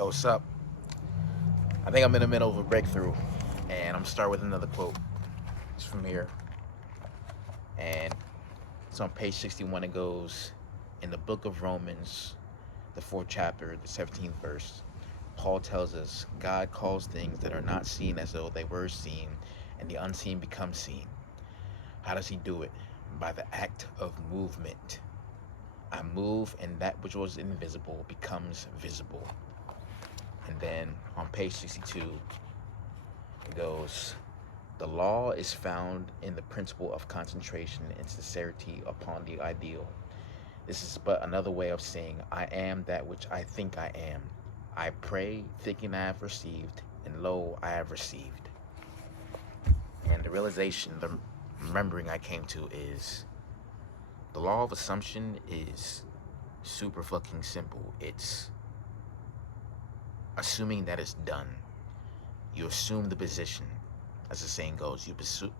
Yo, what's up? I think I'm in the middle of a breakthrough, and I'm gonna start with another quote. It's from here, and it's on page 61. It goes, in the book of Romans, the 4th chapter, the 17th verse, Paul tells us, God calls things that are not seen as though they were seen, and the unseen become seen. How does he do it? By the act of movement. I move, and that which was invisible becomes visible. And then on page 62, it goes, the law is found in the principle of concentration and sincerity upon the ideal. This is but another way of saying, I am that which I think I am. I pray, thinking I have received, and lo, I have received. And the realization, the remembering I came to is, the law of assumption is super fucking simple. It's assuming that it's done. You assume the position, as the saying goes,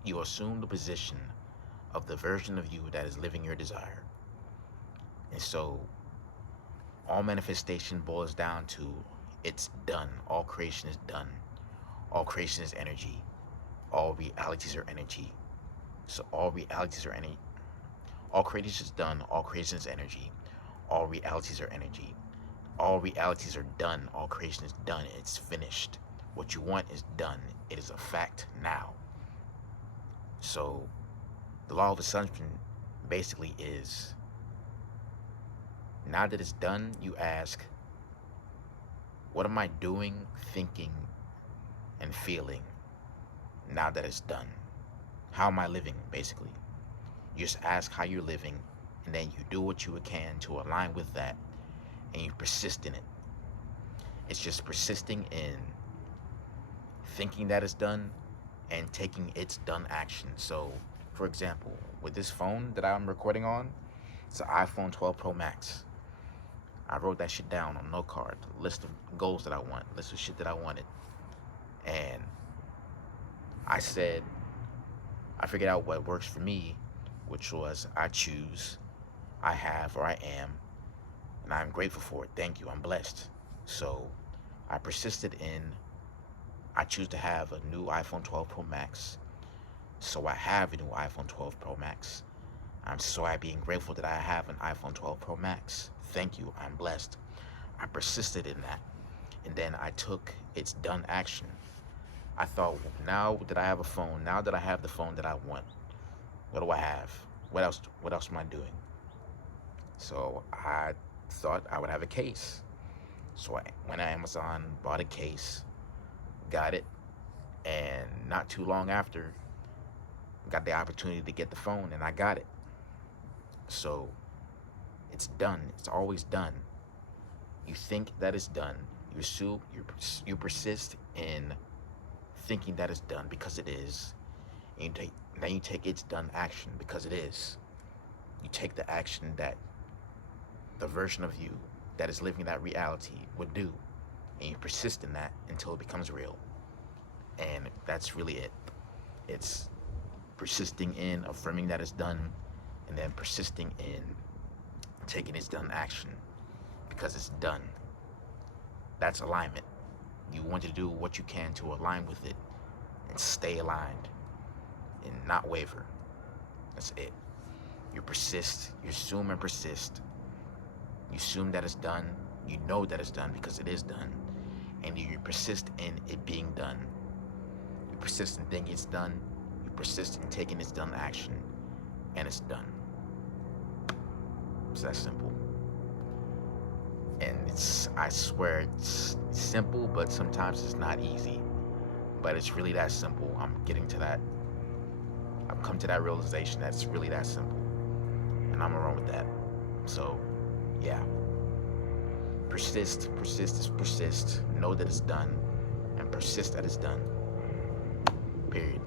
you assume the position of the version of you that is living your desire. And so all manifestation boils down to, it's done. All creation is done. All creation is energy. All realities are energy. So all realities are energy. All creation is done. All creation is energy. All realities are energy. All realities are done. All creation is done. It's finished. What you want is done. It is a fact now. So the law of assumption basically is, now that it's done, you ask, what am I doing, thinking, and feeling now that it's done? How am I living, basically? You just ask how you're living, and then you do what you can to align with that, and you persist in it. It's just persisting in thinking that it's done and taking its done action. So, for example, with this phone that I'm recording on, it's an iPhone 12 Pro Max. I wrote that shit down on a note card, a list of goals that I want, list of shit that I wanted. And I said, I figured out what works for me, which was I choose, I have, or I am, and I'm grateful for it. Thank you, I'm blessed. So I persisted in, I choose to have a new iPhone 12 Pro Max. So I have a new iPhone 12 Pro Max. I'm being grateful that I have an iPhone 12 Pro Max. Thank you, I'm blessed. I persisted in that. And then I took its done action. I thought, now that I have a phone, now that I have the phone that I want, what do I have? What else am I doing? So I thought I would have a case. So I went to Amazon, bought a case, got it, and not too long after, got the opportunity to get the phone, and I got it. So it's done. It's always done. You think that it's done. You assume, you persist in thinking that it's done because it is. And then you take its done action because it is. You take the action that the version of you that is living that reality would do, and you persist in that until it becomes real. And that's really it. It's persisting in affirming that it's done, and then persisting in taking its done action because it's done. That's alignment. You want to do what you can to align with it and stay aligned and not waver. That's it. You persist, you assume and persist. You assume that it's done. You know that it's done because it is done. And you persist in it being done. You persist in thinking it's done. You persist in taking its done action. And it's done. It's that simple. And I swear, it's simple, but sometimes it's not easy. But it's really that simple. I've come to that realization that it's really that simple. And I'm around with that. So, yeah. Persist is persist. Know that it's done. And persist that it's done. Period.